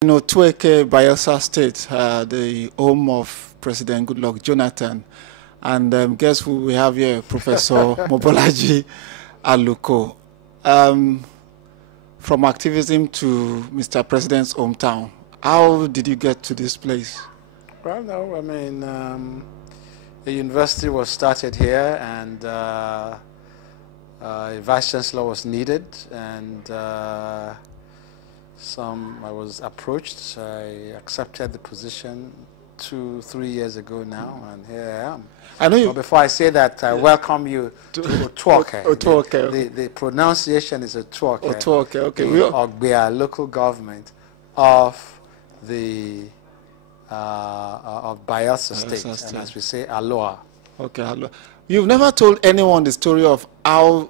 You know, Ado-Ekiti, Bayelsa State, the home of President Goodluck Jonathan. And guess who we have here? Professor Mobolaji Aluko. From Activism to Mr. President's hometown. How did you get to this place? Well, no, I mean, the university was started here, and a vice chancellor was needed, and I was approached. I accepted the position 2-3 years ago now, and here I am. I know you. But before I say that, I welcome you to Ado-Ekiti. Ado-Ekiti. The pronunciation is Ado-Ekiti. Ado-Ekiti, okay. The Ogbia local government of the of Bayelsa State, and as we say, Aloha. Okay, Aloha. You've never told anyone the story of how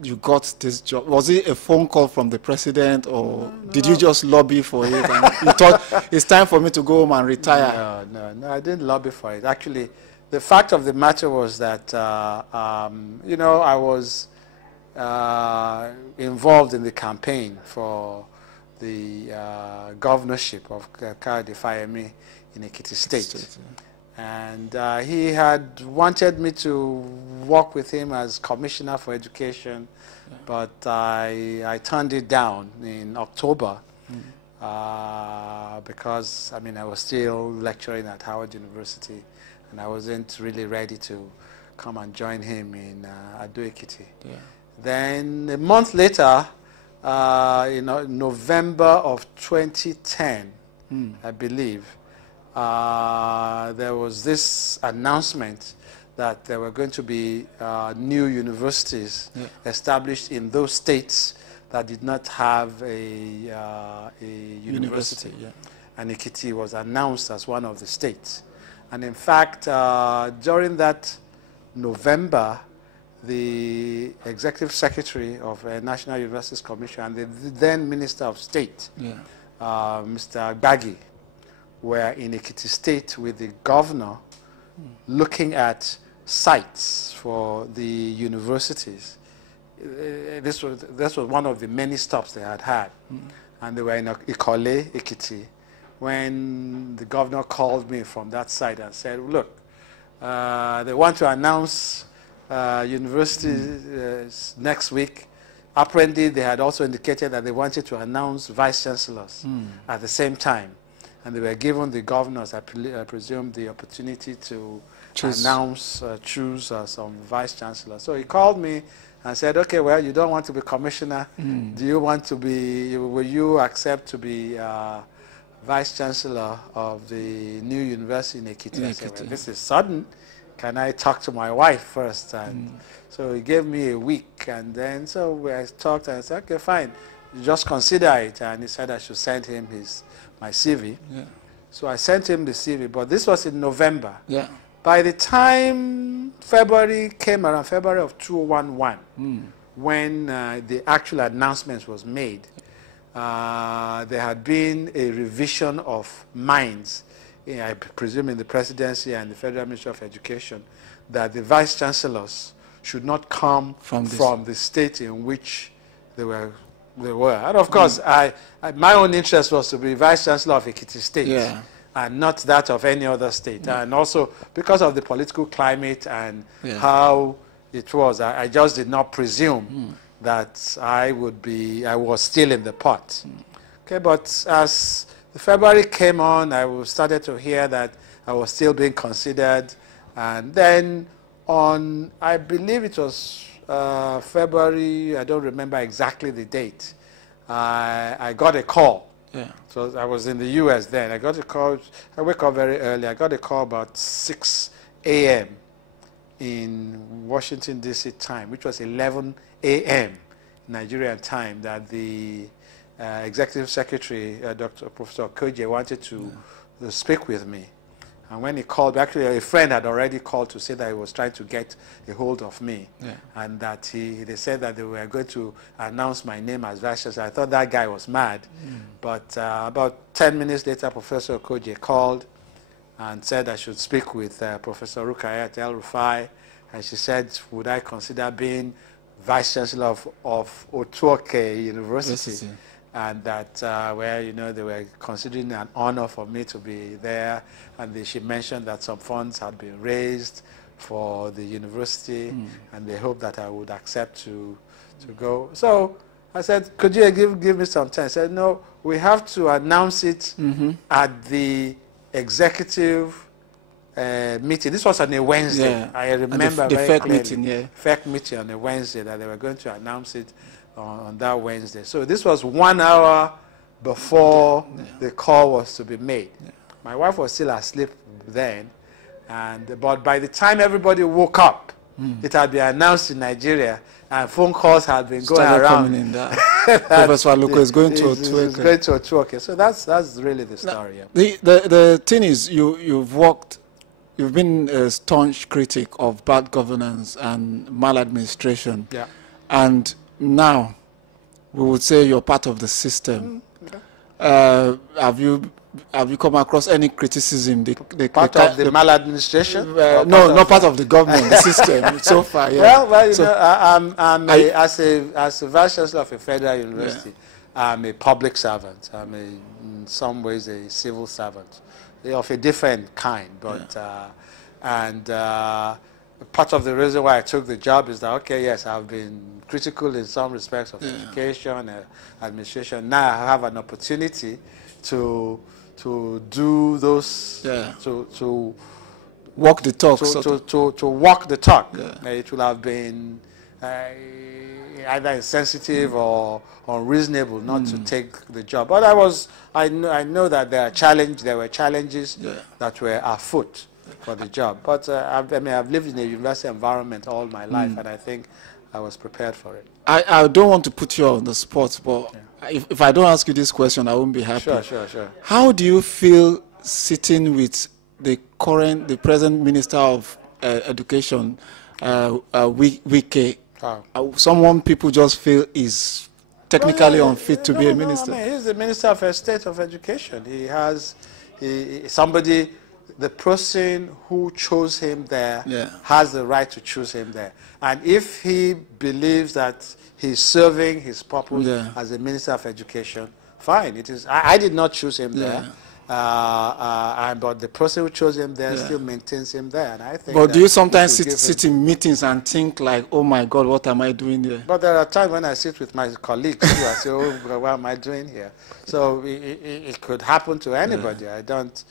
you got this job. Was it a phone call from the president, or did you just lobby for it and you thought it's time for me to go home and retire? No, I didn't lobby for it. Actually, the fact of the matter was that, you know, I was involved in the campaign for the governorship of Kayode Fayemi in Ekiti State. And he had wanted me to work with him as Commissioner for Education, but I turned it down in October because, I mean, I was still lecturing at Howard University, and I wasn't really ready to come and join him in Ado-Ekiti. Yeah. Then a month later, in November of 2010, I believe, there was this announcement that there were going to be new universities established in those states that did not have a university. And Ekiti was announced as one of the states. And in fact, during that November, the Executive Secretary of the National Universities Commission and the then Minister of State, Mr. Gbagi, were in Ekiti State with the governor looking at sites for the universities. This was one of the many stops they had. And they were in Ikole, Ekiti, when the governor called me from that side and said, look, they want to announce universities next week. Apparently, they had also indicated that they wanted to announce vice chancellors at the same time. And they were given the governors, I presume, the opportunity to choose some vice chancellors. So he called me and said, okay, well, you don't want to be commissioner. Do you want to be, will you accept to be vice chancellor of the new university in Ekiti? I said, well, this is sudden. Can I talk to my wife first? And so he gave me a week. And then so we talked, and I said, okay, fine. You just consider it. And he said I should send him my CV. So I sent him the CV, but this was in November. By the time February came around, February of 2011, when the actual announcement was made, there had been a revision of minds, I presume in the presidency and the Federal Ministry of Education, that the vice chancellors should not come from the state in which they were. And of course, my own interest was to be vice chancellor of Ekiti State, and not that of any other state. And also because of the political climate and how it was, I just did not presume that I was still in the pot. Okay, but as the February came on, I started to hear that I was still being considered, and then on, I believe it was February, I don't remember exactly the date, I got a call. So I was in the US then. I got a call, I wake up very early. I got a call about 6 a.m. in Washington, D.C. time, which was 11 a.m. Nigerian time, that the Executive Secretary, Professor Koje, wanted to speak with me. And when he called, actually a friend had already called to say that he was trying to get a hold of me. And that they said that they were going to announce my name as vice chancellor. I thought that guy was mad. But about 10 minutes later, Professor Koje called and said I should speak with Professor Rukayat El-Rufai. And she said, would I consider being vice chancellor of Ado-Ekiti University? and that where, you know, they were considering an honor for me to be there, and she mentioned that some funds had been raised for the university, and they hoped that I would accept to go. So I said, could you give me some time? I said, no, we have to announce it at the executive meeting. This was on a Wednesday. Yeah. I remember the very FEC clearly. meeting, yeah. FEC meeting on a Wednesday, that they were going to announce it on that Wednesday. So this was 1 hour before the call was to be made. Yeah. My wife was still asleep then, but by the time everybody woke up, it had been announced in Nigeria, and phone calls had been going around. In Professor Aluko is going to Ado-Ekiti. He's going to Ado-Ekiti. So that's really the story. Now, the thing is, you've been a staunch critic of bad governance and maladministration. Yeah. And now, we would say you're part of the system. Have you come across any criticism? Part of the maladministration? No, not part of the government, the system so far. Yeah. Well, you know, as a vice chancellor of a federal university, I'm a public servant. I'm in some ways a civil servant of a different kind. But part of the reason why I took the job is that, okay, yes, I've been critical in some respects of education, administration. Now I have an opportunity to do those, to walk the talk. To walk the talk. Yeah. It will have been either insensitive or unreasonable not to take the job. But I know that there were challenges that were afoot for the job. But I've lived in a university environment all my life, and I think I was prepared for it. I don't want to put you on the spot, but if I don't ask you this question, I won't be happy. Sure. How do you feel sitting with the present Minister of Education, Wike? Someone people just feel is technically unfit to be a minister. I mean, he's the Minister of State of Education. He has somebody. The person who chose him there has the right to choose him there. And if he believes that he's serving his purpose as a Minister of Education, fine. It is. I did not choose him there. But the person who chose him there still maintains him there. And I think. But do you sometimes sit in meetings and think like, oh my God, what am I doing here? But there are times when I sit with my colleagues who I say, oh, what am I doing here? So it could happen to anybody. I don't.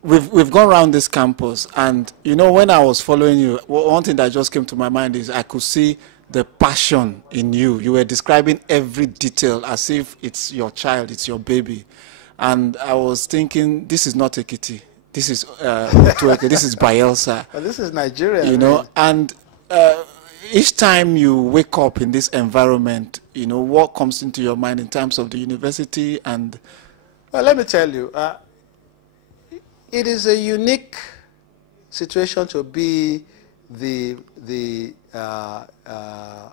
We've gone around this campus, and you know, when I was following you, one thing that just came to my mind is I could see the passion in you. You were describing every detail as if it's your child, it's your baby. And I was thinking, this is not Ekiti. This is Ado-Ekiti, this is Bayelsa. Well, this is Nigeria. You know, and each time you wake up in this environment, you know, what comes into your mind in terms of the university and... Well, let me tell you, it is a unique situation to be the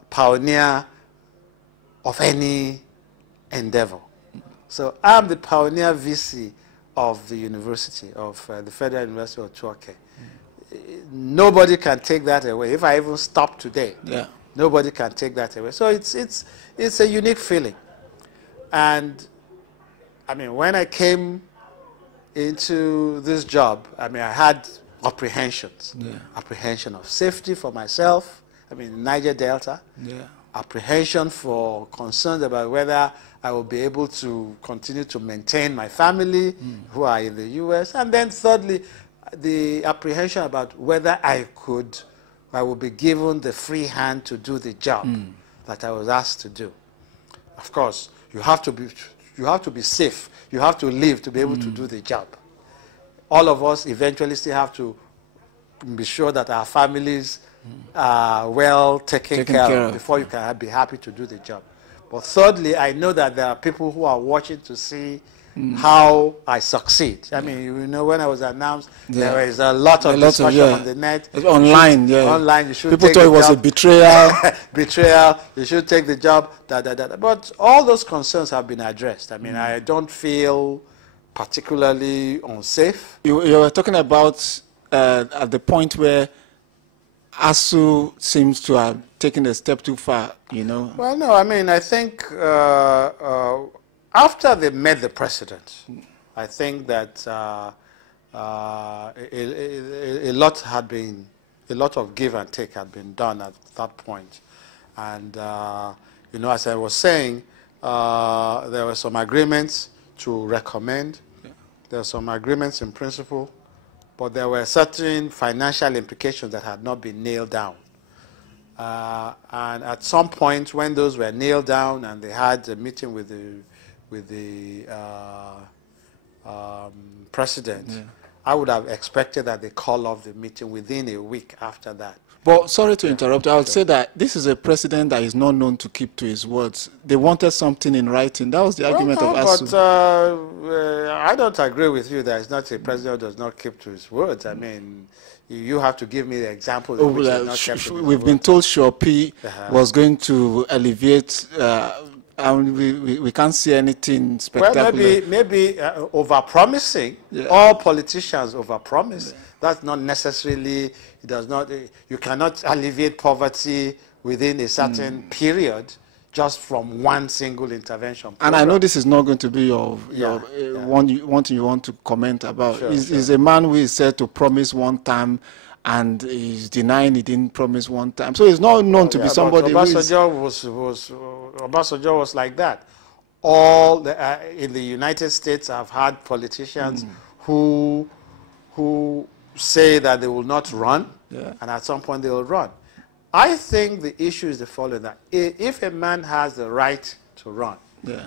pioneer of any endeavor. So I'm the pioneer VC of the university, of the Federal University of Ado-Ekiti. Nobody can take that away. If I even stop today, nobody can take that away. So it's a unique feeling. And I mean, when I came into this job, I mean, I had apprehensions. Apprehension of safety for myself, I mean, Niger Delta. Apprehension for concerns about whether I will be able to continue to maintain my family who are in the US. And then thirdly, the apprehension about whether I will be given the free hand to do the job that I was asked to do. Of course, you have to be safe. You have to live to be able to do the job. All of us eventually still have to be sure that our families are well taken care of before you can be happy to do the job. But thirdly, I know that there are people who are watching to see how I succeed. I mean, you know, when I was announced, there is a lot of discussion on the net. It's online, Online, you should people take thought it was a betrayal. Betrayal, you should take the job, But all those concerns have been addressed. I mean, I don't feel particularly unsafe. You were talking about at the point where ASU seems to have taken a step too far, you know? Well, no, I mean, I think after they met the president, I think that a lot of give and take had been done at that point. And, you know, as I was saying, there were some agreements to recommend. Yeah. There were some agreements in principle, but there were certain financial implications that had not been nailed down. And at some point, when those were nailed down and they had a meeting with the president, yeah, I would have expected that they call off the meeting within a week after that. But sorry to interrupt, I would say that this is a president that is not known to keep to his words. They wanted something in writing. That was the argument of ASU. But I don't agree with you that it's not a president who does not keep to his words. I mean, you have to give me the example. Oh, we've been told Shopi was going to alleviate, and we can't see anything spectacular. Well, maybe over-promising. Yeah. All politicians over-promise. Yeah. That's not necessarily, it does not, you cannot alleviate poverty within a certain period just from one single intervention program. And I know this is not going to be one you want to comment about. Sure, is a man who is said to promise one time and he's denying he didn't promise one time. So he's not known to be somebody who is... Obasanjo was like that. All in the United States, I've had politicians who say that they will not run, and at some point they will run. I think the issue is the following, that if a man has the right to run,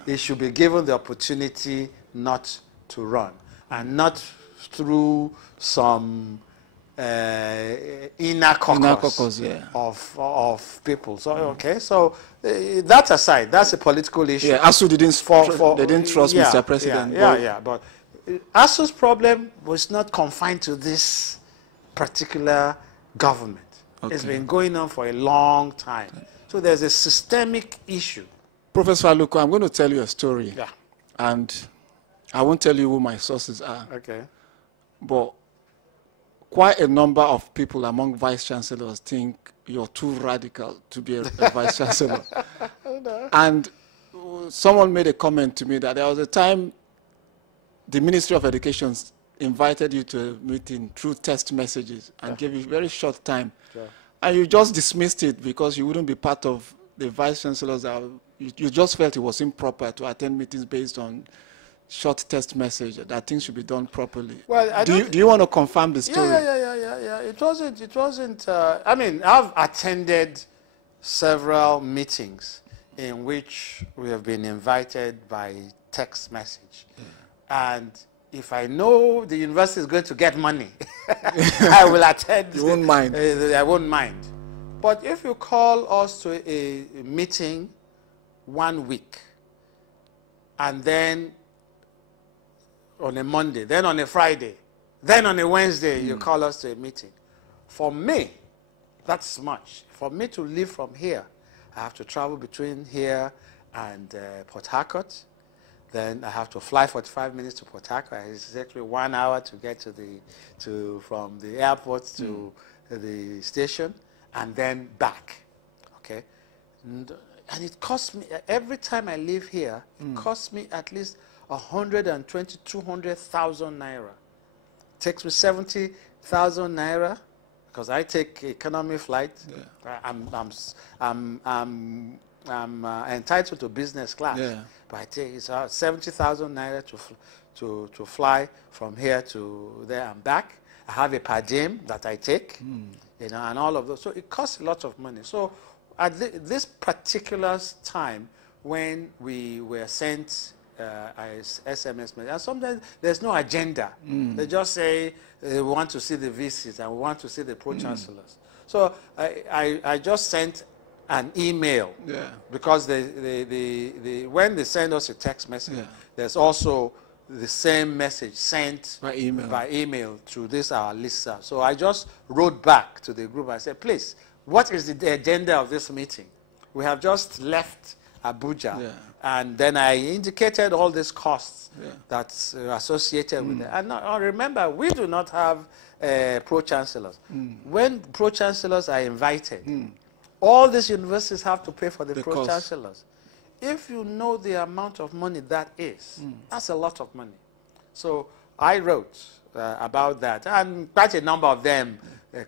he should be given the opportunity not to run, and not through some inner caucus of people. So, okay, so that aside, that's a political issue. Yeah, ASU they didn't trust Mr. President. But ASU's problem was not confined to this particular government. Okay. It's been going on for a long time. So there's a systemic issue. Professor Aluko, I'm going to tell you a story. Yeah. And I won't tell you who my sources are. Okay. But quite a number of people among vice chancellors think you're too radical to be a vice chancellor. And someone made a comment to me that there was a time the Ministry of Education invited you to a meeting through text messages and gave you a very short time. And you just dismissed it because you wouldn't be part of the vice chancellors. You just felt it was improper to attend meetings based on short text message, that things should be done properly. Well, do you want to confirm the story? Yeah. It wasn't, I mean, I've attended several meetings in which we have been invited by text message. And if I know the university is going to get money, I will attend. You won't mind. I won't mind. But if you call us to a meeting 1 week, and then on a Monday, then on a Friday, then on a Wednesday, you call us to a meeting. For me, that's much. For me to leave from here, I have to travel between here and Port Harcourt. Then I have to fly 45 minutes to Port Harcourt. It's actually 1 hour to get from the airport to the station, and then back. Okay, and it costs me, every time I leave here, it costs me at least 120,000 to 200,000 naira. It takes me 70,000 naira because I take economy flight. I'm entitled to business class, but I take it's 70,000 naira to fly from here to there and back. I have a per diem that I take, you know, and all of those. So it costs a lot of money. So at this particular time, when we were sent SMS message, and sometimes there's no agenda. They just say we want to see the VCs and we want to see the pro-chancellors. So I just sent an email, because when they send us a text message, there's also the same message sent by email to this our listserv. So I just wrote back to the group. I said, please, what is the agenda of this meeting? We have just left Abuja. Yeah. And then I indicated all these costs Yeah. that's associated with it. And remember, we do not have pro-chancellors. When pro-chancellors are invited, all these universities have to pay for the pro-chancellors. If you know the amount of money that is, that's a lot of money. So I wrote about that, and quite a number of them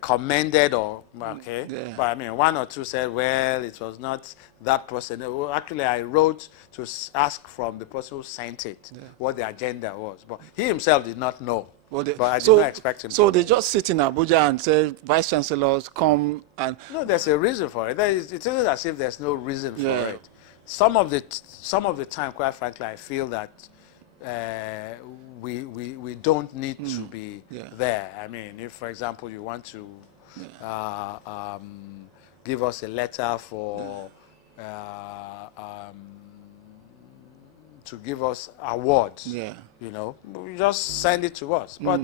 commended or, okay. Yeah. But I mean, one or two said, well, it was not that person. Well, actually, I wrote to ask from the person who sent it what the agenda was. But he himself did not know. Well, but I did not expect him. So they just sit in Abuja and say, vice chancellors come and... No, there's a reason for it. It isn't as if there's no reason for it. Some of the time, quite frankly, I feel that we don't need to be there. I mean, if, for example, you want to give us a letter for to give us awards, you know, you just send it to us. But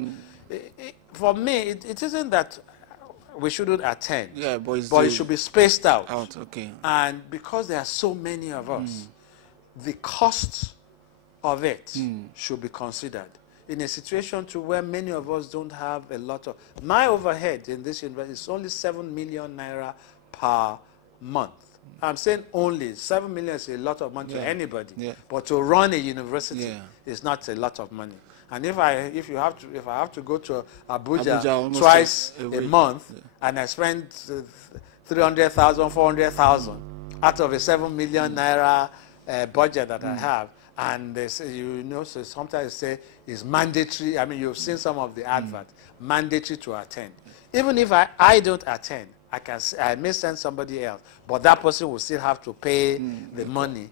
for me, it isn't that we shouldn't attend, but it should be spaced out. Okay. And because there are so many of us, the cost of it should be considered. In a situation to where many of us don't have a lot of... My overhead in this university is only 7 million naira per month. I'm saying only. 7 million is a lot of money to anybody. But to run a university is not a lot lot money. And if I have to go to Abuja twice a month and I spend 300,000, 400,000 out of a 7 million naira budget that I have, and they say, you know, so sometimes they say it's mandatory. I mean, you've seen some of the adverts, mandatory to attend. Even if I don't attend, I may send somebody else, but that person will still have to pay the money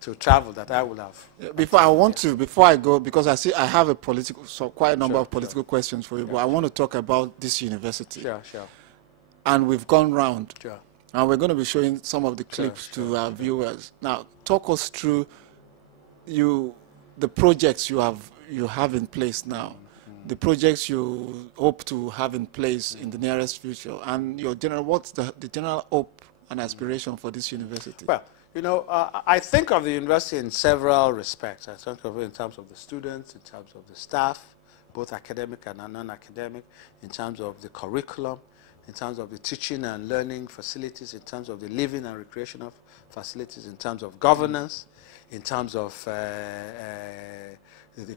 to travel that I will have. Before I go, because I have quite a number of political questions for you, but I want to talk about this university. Sure. And we've gone round. And we're going to be showing some of the clips to our viewers. Now, talk us through the projects you have in place now, the projects you hope to have in place in the nearest future, and what's the general hope and aspiration for this university? Well, you know, I think of the university in several respects. I think of it in terms of the students, in terms of the staff, both academic and non-academic, in terms of the curriculum, in terms of the teaching and learning facilities, in terms of the living and recreational facilities, in terms of governance, in terms of the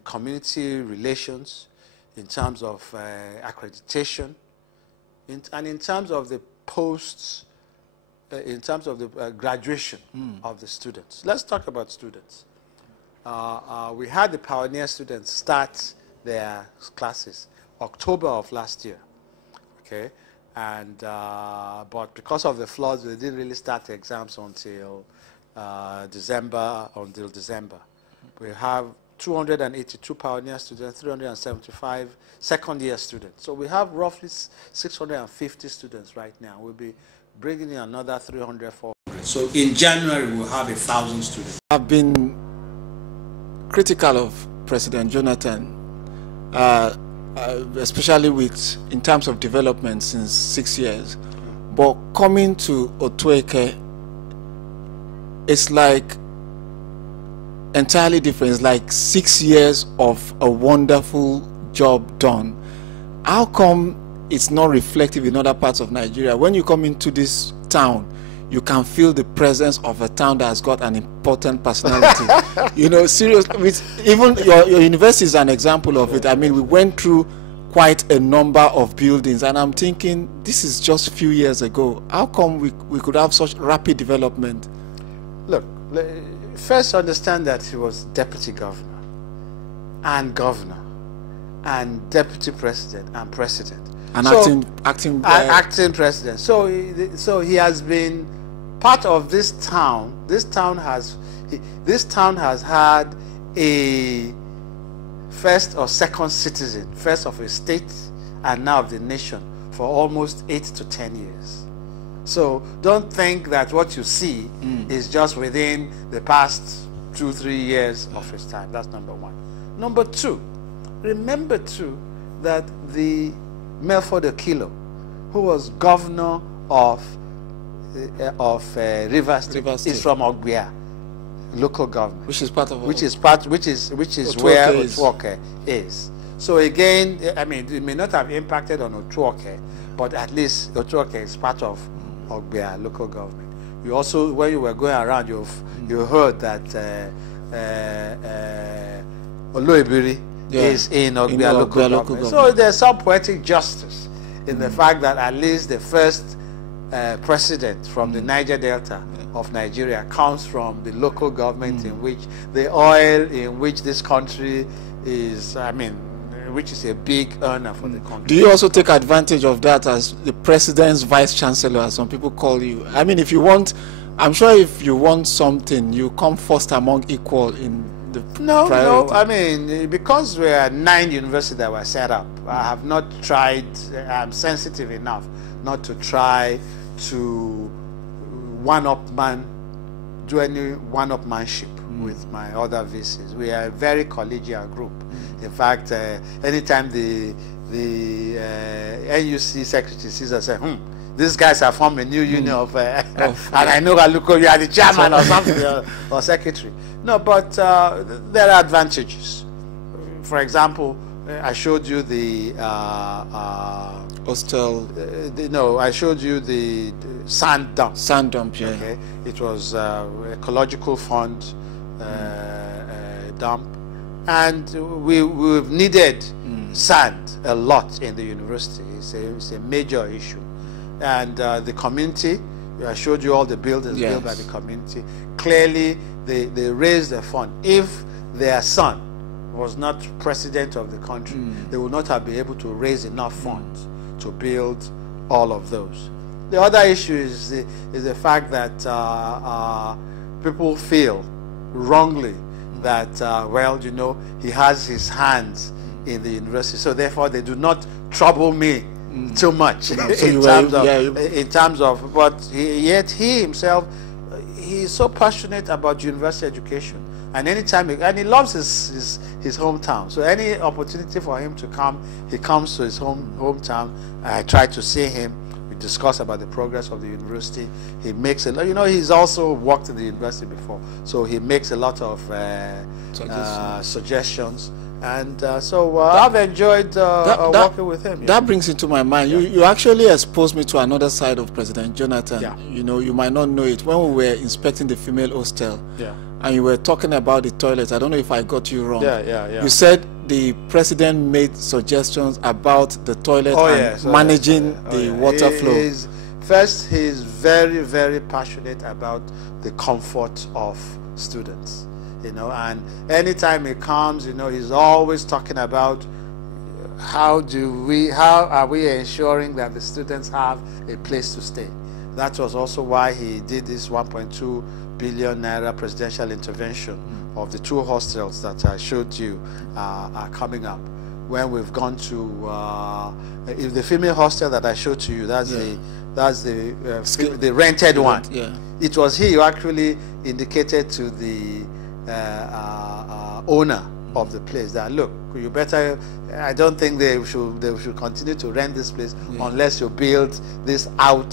community relations, in terms of accreditation, and in terms of the in terms of the graduation of the students. Let's talk about students. We had the pioneer students start their classes October of last year, okay? And but because of the floods, they didn't really start the exams until December. We have 282 pioneer students, 375 second-year students. So we have roughly 650 students right now. We'll be bringing in another 300, 400. So in January, we'll have 1,000 students. I've been critical of President Jonathan, especially in terms of development since 6 years. But coming to Ado-Ekiti, it's like entirely different. It's like 6 years of a wonderful job done. How come it's not reflective in other parts of Nigeria? When you come into this town, you can feel the presence of a town that has got an important personality. You know, seriously, even your university is an example of it. I mean, we went through quite a number of buildings, and I'm thinking, this is just a few years ago. How come we could have such rapid development? Look, first understand that he was deputy governor and deputy president and president. And so, acting president. So he has been part of this town. This town has had a first or second citizen, first of a state and now of the nation, for almost 8 to 10 years. So don't think that what you see is just within the past 2-3 years of his time. That's number one. Number two, remember too that the Melford Okilo, who was governor of Rivers State, is from Ogbia. local government, which is part of which is where Otuoke is. So again, I mean, it may not have impacted on Otuoke, but at least Otuoke is part of Ogbia local government. You also, when you were going around, you heard that Oloibiri is in Ogbia local government. So there's some poetic justice in the fact that at least the first president from the Niger Delta of Nigeria comes from the local government in which the oil in which this country is, I mean, which is a big earner for the country. Do you also take advantage of that as the president's vice chancellor, as some people call you? I mean, if you want, I'm sure if you want something, you come first among equal in the priority. I mean, because we are 9 universities that were set up, I have not tried, I'm sensitive enough not to try to do any one-upmanship with my other VCs. We are a very collegial group. In fact, anytime the NUC secretary sees us say, these guys have formed a new union of, and I know Aluko, you are the chairman or something, or secretary. No, but there are advantages. For example, I showed you the hostel. I showed you the sand dump. Sand dump, yeah. Okay, it was ecological fund dump, and we've needed sand a lot in the university. It's a major issue, and the community. I showed you all the buildings built by the community. Clearly, they raised the fund. If their son was not president of the country, they would not have been able to raise enough funds to build all of those. The other issue is the fact that people feel wrongly that, well, you know, he has his hands in the university, so therefore they do not trouble me too much in terms of, but yet he himself, he's so passionate about university education, and anytime, and he loves his hometown. So any opportunity for him to come, he comes to his hometown. I try to see him. We discuss about the progress of the university. He makes a lot. You know, he's also worked in the university before, so he makes a lot of suggestions. And so I've enjoyed working with him. That brings into my mind, you actually exposed me to another side of President Jonathan. You know, you might not know it. When we were inspecting the female hostel, and you were talking about the toilets, I don't know if I got you wrong. You said the president made suggestions about the toilet and managing the water flow. First, he's very, very passionate about the comfort of students. You know, and anytime he comes, you know, he's always talking about how are we ensuring that the students have a place to stay. That was also why he did this 1.2 billion naira presidential intervention of the 2 hostels that I showed you are coming up. When we've gone to if the female hostel that I showed to you, that's the rented one. It was he who actually indicated to the owner of the place that, look, you better, I don't think they should continue to rent this place unless you build this outer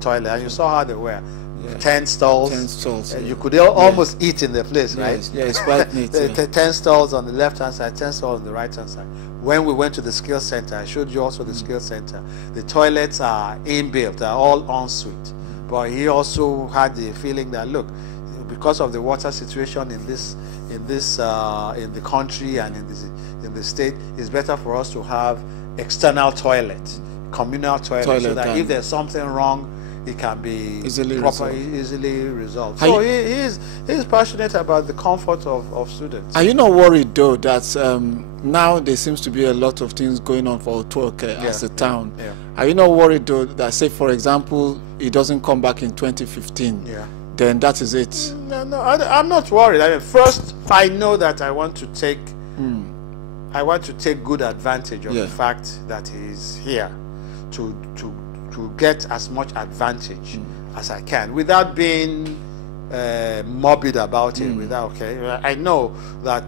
toilet. And you saw how they were. 10 stalls. 10 stalls. You could almost eat in the place, right? It's quite neat. 10 stalls on the left hand side, 10 stalls on the right hand side. When we went to the skills center, I showed you also the skills center. The toilets are inbuilt, they're all ensuite. But he also had the feeling that, look, because of the water situation in the country and in the state, it's better for us to have external toilets, communal toilets, so that if there's something wrong, it can be easily resolved. So he's passionate about the comfort of students. Are you not worried though that now there seems to be a lot of things going on for Otuoke as a town? Are you not worried though that, say for example, it doesn't come back in 2015? Then that is it. No, I'm not worried. I mean, first, I know that I want to take good advantage of the fact that he's here to get as much advantage as I can without being morbid about it. I know that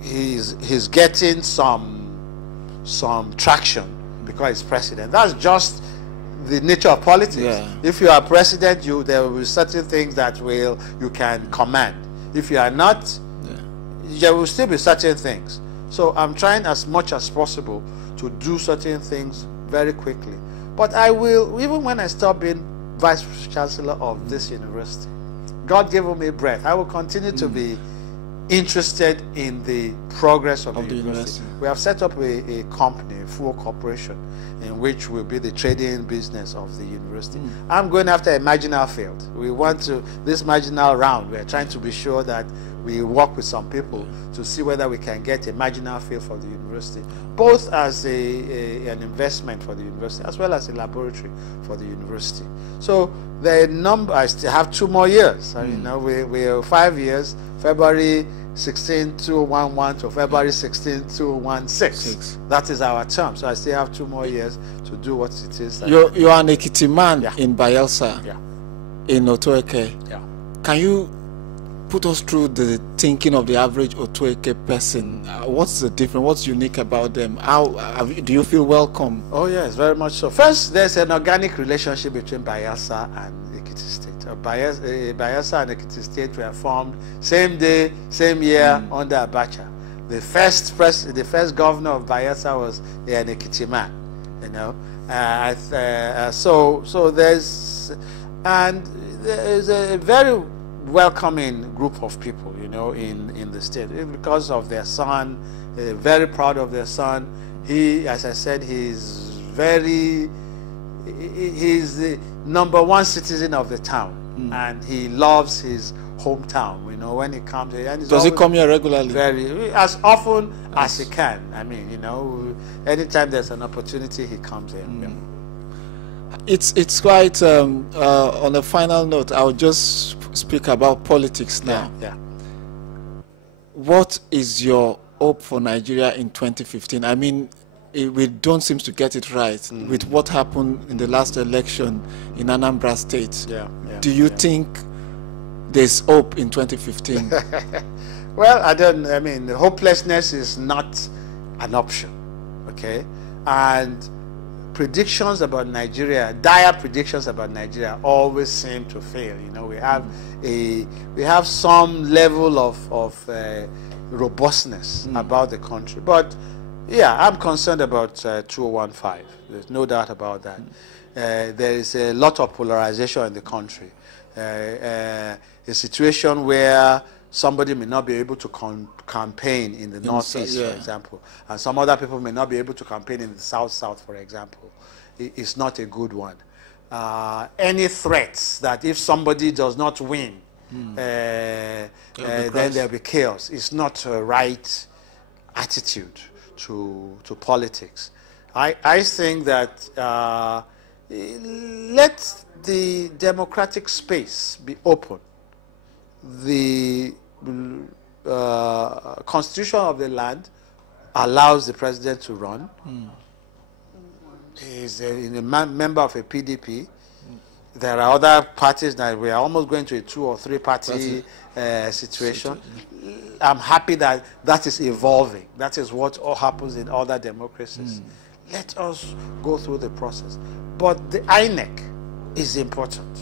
he's getting some traction because he's president. That's just the nature of politics. Yeah. If you are president, there will be certain things that you can command. If you are not, there will still be certain things. So I'm trying as much as possible to do certain things very quickly. But I will, even when I stop being vice chancellor of this university, God gave me breath, I will continue to be interested in the progress of the university. We have set up a company, a full corporation, in which will be the trading business of the university. I'm going after a marginal field. We want to, this marginal round, we're trying to be sure that we work with some people to see whether we can get a marginal field for the university, both as an investment for the university as well as a laboratory for the university. So the number, I still have 2 more years. You know, we are 5 years, February 16, 2011 to February 16, 2016. That is our term. So I still have 2 more years to do what it is. You're an Ekiti man in Bayelsa, in Ado-Ekiti. Can you put us through the thinking of the average Ado-Ekiti person? What's the difference? What's unique about them? How do you feel welcome? Oh yes, very much so. First, there's an organic relationship between Bayelsa and Ekiti State. Bayelsa and Ekiti State were formed same day, same year under Abacha. The first governor of Bayelsa was an Ekiti man. You know, so there's a very welcoming group of people, you know, in the state because of their son. Very proud of their son. He, as I said, he's the #1 citizen of the town, and he loves his hometown. You know, when he comes here, and does he come here regularly? Very, as often as he can. I mean, you know, anytime there's an opportunity, he comes here. It's quite. On a final note, I'll just speak about politics now. What is your hope for Nigeria in 2015? I mean, we don't seem to get it right with what happened in the last election in Anambra State. Do you think there's hope in 2015? Well, I mean, hopelessness is not an option, okay? And predictions about Nigeria, dire predictions about Nigeria, always seem to fail. You know, we have some level of robustness about the country, but yeah, I'm concerned about 2015. There's no doubt about that. There is a lot of polarization in the country. A situation where somebody may not be able to campaign in the northeast, for example, and some other people may not be able to campaign in the south, for example. It's not a good one. Any threats that if somebody does not win, then there'll be chaos. It's not a right attitude to politics. I think that let the democratic space be open. The constitution of the land allows the president to run. He's a member of a PDP. There are other parties that we are almost going to a 2 or 3 party situation. I'm happy that that is evolving. That is what all happens in other democracies. Let us go through the process. But the INEC is important.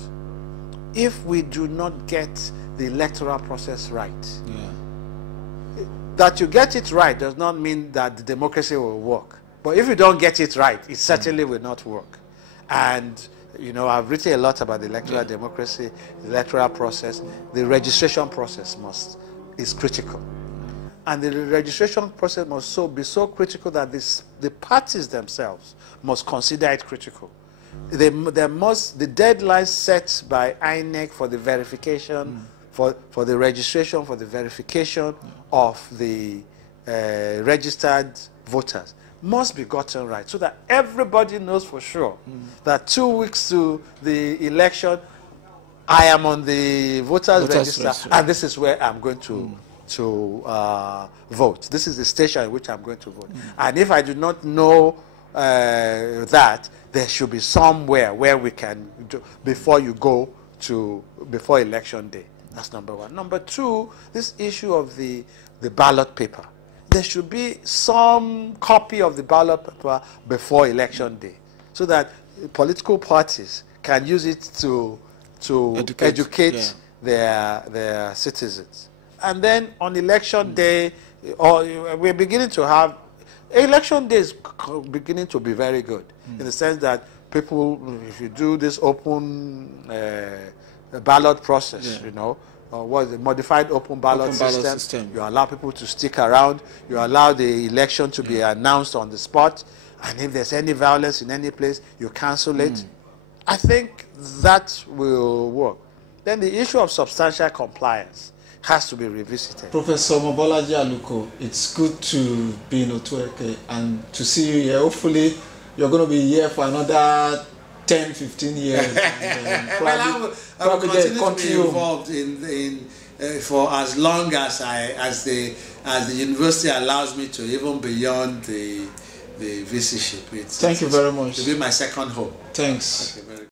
If we do not get the electoral process right, that you get it right does not mean that the democracy will work. But if you don't get it right, it certainly will not work. And you know, I've written a lot about the electoral democracy, the electoral process. The registration process is critical. And the registration process must be so critical that the parties themselves must consider it critical. The deadline set by INEC for the verification, for the registration, for the verification of the registered voters must be gotten right, so that everybody knows for sure that 2 weeks to the election, I am on the voters register, and this is where I'm going to vote. This is the station in which I'm going to vote. And if I do not know that, there should be somewhere where we can do, before election day. That's number one. Number two, this issue of the ballot paper. There should be some copy of the ballot paper before election day, so that political parties can use it to educate their citizens. And then on election day, we're beginning to have, election day is beginning to be very good, in the sense that people, if you do this open ballot process, you know, what is it, modified open ballot system, you allow people to stick around, you allow the election to be announced on the spot, and if there's any violence in any place, you cancel it. I think that will work. Then the issue of substantial compliance has to be revisited. Professor Mobolaji Aluko, it's good to be in Ado-Ekiti and to see you here. Hopefully, you're going to be here for another 10, 15 years. And, well, I will continue to be involved in for as long as the university allows me to, even beyond the VC-ship. Thank you very much. To be my second home. Thanks. Okay, very